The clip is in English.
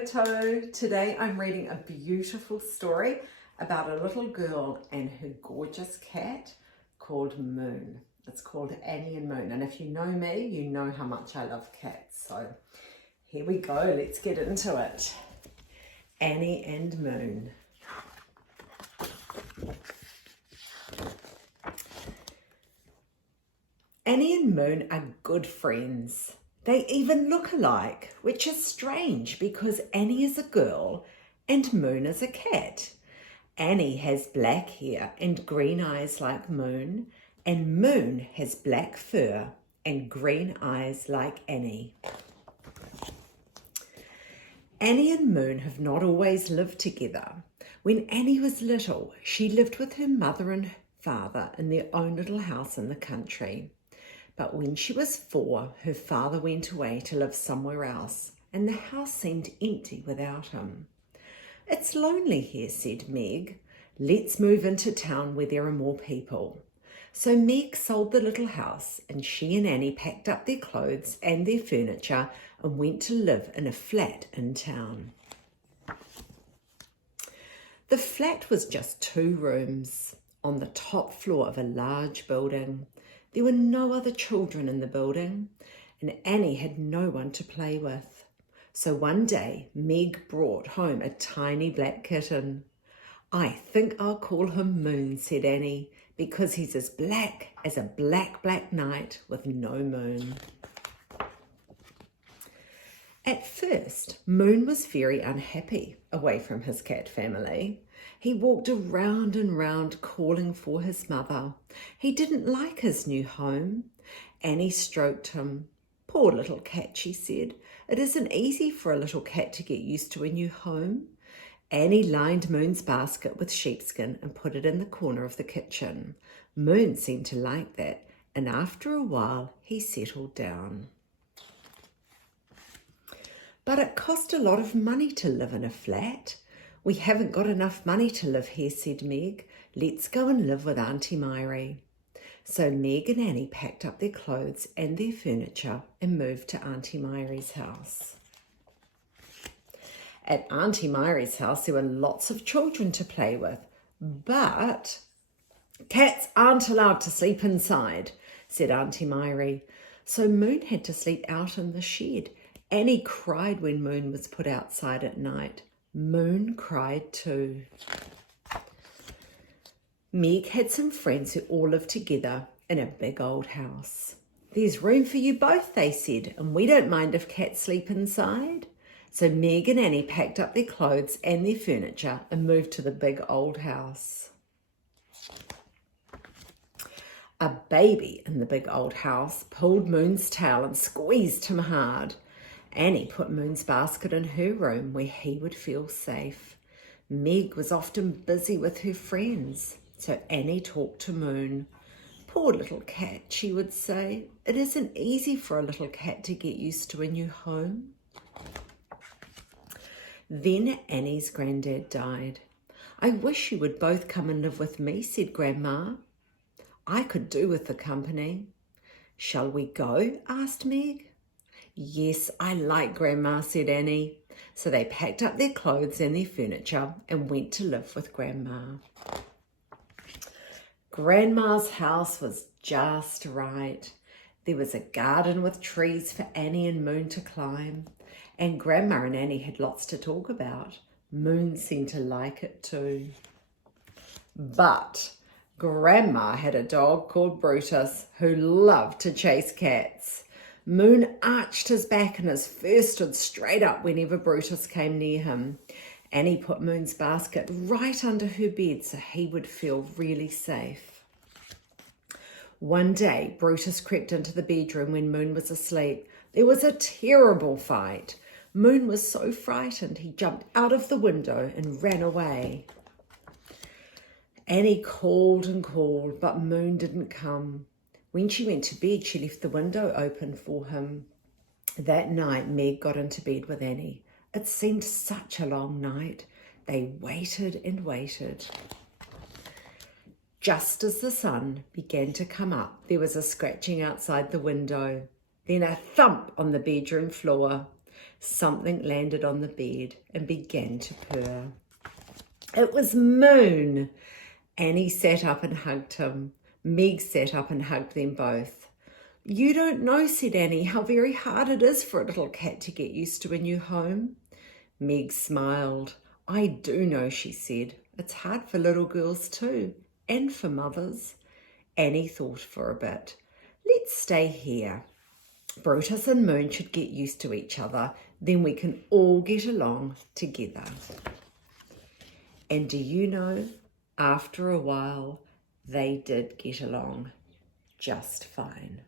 Koutou. Today I'm reading a beautiful story about a little girl and her gorgeous cat called Moon. It's called Annie and Moon, and if you know me, you know how much I love cats. So here we go, let's get into it. Annie and Moon. Annie and Moon are good friends. They even look alike, which is strange because Annie is a girl and Moon is a cat. Annie has black hair and green eyes like Moon, and Moon has black fur and green eyes like Annie. Annie and Moon have not always lived together. When Annie was little, she lived with her mother and father in their own little house in the country. But when she was 4, her father went away to live somewhere else, and the house seemed empty without him. "It's lonely here," said Meg. "Let's move into town where there are more people." So Meg sold the little house, and she and Annie packed up their clothes and their furniture and went to live in a flat in town. The flat was just 2 rooms on the top floor of a large building. There were no other children in the building, and Annie had no one to play with. So one day, Meg brought home a tiny black kitten. "I think I'll call him Moon," said Annie, "because he's as black as a black, black night with no moon." At first, Moon was very unhappy away from his cat family. He walked around and round calling for his mother. He didn't like his new home. Annie stroked him. "Poor little cat," she said. "It isn't easy for a little cat to get used to a new home." Annie lined Moon's basket with sheepskin and put it in the corner of the kitchen. Moon seemed to like that, and after a while he settled down. But it cost a lot of money to live in a flat. "We haven't got enough money to live here," said Meg. "Let's go and live with Auntie Myrie." So Meg and Annie packed up their clothes and their furniture and moved to Auntie Myrie's house. At Auntie Myrie's house, there were lots of children to play with, but cats aren't allowed to sleep inside, said Auntie Myrie. So Moon had to sleep out in the shed. Annie cried when Moon was put outside at night. Moon cried too. Meg had some friends who all lived together in a big old house. "There's room for you both," they said, "and we don't mind if cats sleep inside." So Meg and Annie packed up their clothes and their furniture and moved to the big old house. A baby in the big old house pulled Moon's tail and squeezed him hard. Annie put Moon's basket in her room where he would feel safe. Meg was often busy with her friends, so Annie talked to Moon. "Poor little cat," she would say. "It isn't easy for a little cat to get used to a new home." Then Annie's granddad died. "I wish you would both come and live with me," said Grandma. "I could do with the company." "Shall we go?" asked Meg. "Yes, I like Grandma," said Annie. So they packed up their clothes and their furniture and went to live with Grandma. Grandma's house was just right. There was a garden with trees for Annie and Moon to climb, and Grandma and Annie had lots to talk about. Moon seemed to like it too. But Grandma had a dog called Brutus who loved to chase cats. Moon arched his back and his fur stood straight up whenever Brutus came near him. Annie put Moon's basket right under her bed so he would feel really safe. One day, Brutus crept into the bedroom when Moon was asleep. There was a terrible fight. Moon was so frightened he jumped out of the window and ran away. Annie called and called, but Moon didn't come. When she went to bed, she left the window open for him. That night, Meg got into bed with Annie. It seemed such a long night. They waited and waited. Just as the sun began to come up, there was a scratching outside the window, then a thump on the bedroom floor. Something landed on the bed and began to purr. It was Moon. Annie sat up and hugged him. Meg sat up and hugged them both. "You don't know," said Annie, "how very hard it is for a little cat to get used to a new home." Meg smiled. "I do know," she said. "It's hard for little girls too, and for mothers." Annie thought for a bit. "Let's stay here. Brutus and Moon should get used to each other. Then we can all get along together." And do you know, after a while, they did get along just fine.